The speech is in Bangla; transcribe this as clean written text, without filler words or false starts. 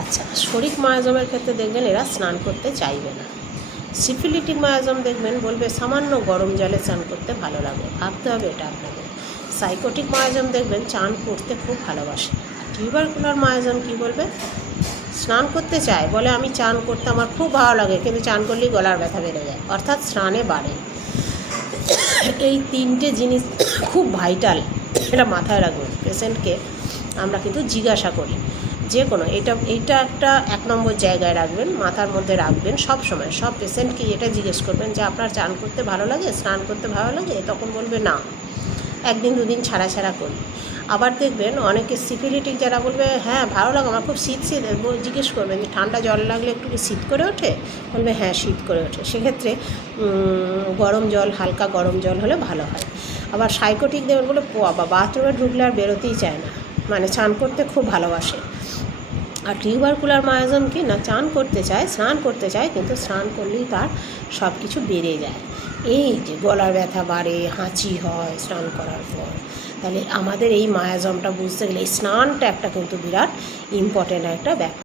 আচ্ছা, শরিক মায়াজমের ক্ষেত্রে দেখবেন এরা স্নান করতে চাইবে না। সিফিলিটিক মায়াজম দেখবেন বলবে সামান্য গরম জলে স্নান করতে ভালো লাগে, ভাবতে হবে এটা আপনাদের। সাইকোটিক মায়াজম দেখবেন চান করতে খুব ভালোবাসে। টিউবারকুলার মায়াজম কী বলবে? স্নান করতে চায়, বলে আমি চান করতে আমার খুব ভালো লাগে, কিন্তু চান করলেই গলার ব্যথা বেড়ে যায়, অর্থাৎ স্নানে বাড়ে। এই তিনটে জিনিস খুব ভাইটাল, এটা মাথায় রাখবেন। পেশেন্টকে আমরা কিন্তু জিজ্ঞাসা করি যে কোনো, এইটা একটা 1 নম্বর জায়গায় রাখবেন, মাথার মধ্যে রাখবেন সব সময়। সব পেশেন্টকে এটা জিজ্ঞেস করবেন যে আপনার চান করতে ভালো লাগে, স্নান করতে ভালো লাগে? তখন বলবে না, 1 দিন 2 দিন ছাড়া ছাড়া করি। আবার দেখবেন অনেকে সিফিলিটিক যারা বলবে হ্যাঁ ভালো লাগে আমার, খুব শীত শীত, জিজ্ঞেস করবেন যে ঠান্ডা জল লাগলে একটু কি শীত করে ওঠে? বলবে হ্যাঁ শীত করে ওঠে। সেক্ষেত্রে গরম জল, হালকা গরম জল হলে ভালো হয়। আবার সাইকোটিক দেবেন বলে বা বাথরুমে ঢুকলে আর বেরোতেই চায় না, মানে স্নান করতে খুব ভালোবাসে। আর টিউবারকুলার মায়াজম কি না, চান করতে চায়, স্নান করতে চায়, কিন্তু স্নান করলেই তার সব কিছু বেড়ে যায়। এই যে গলার ব্যথা বাড়ে, হাঁচি হয় স্নান করার পর। তাহলে আমাদের এই মায়াজমটা বুঝতে গেলে এই স্নানটা একটা কিন্তু বিরাট ইম্পর্টেন্ট একটা ব্যাপার।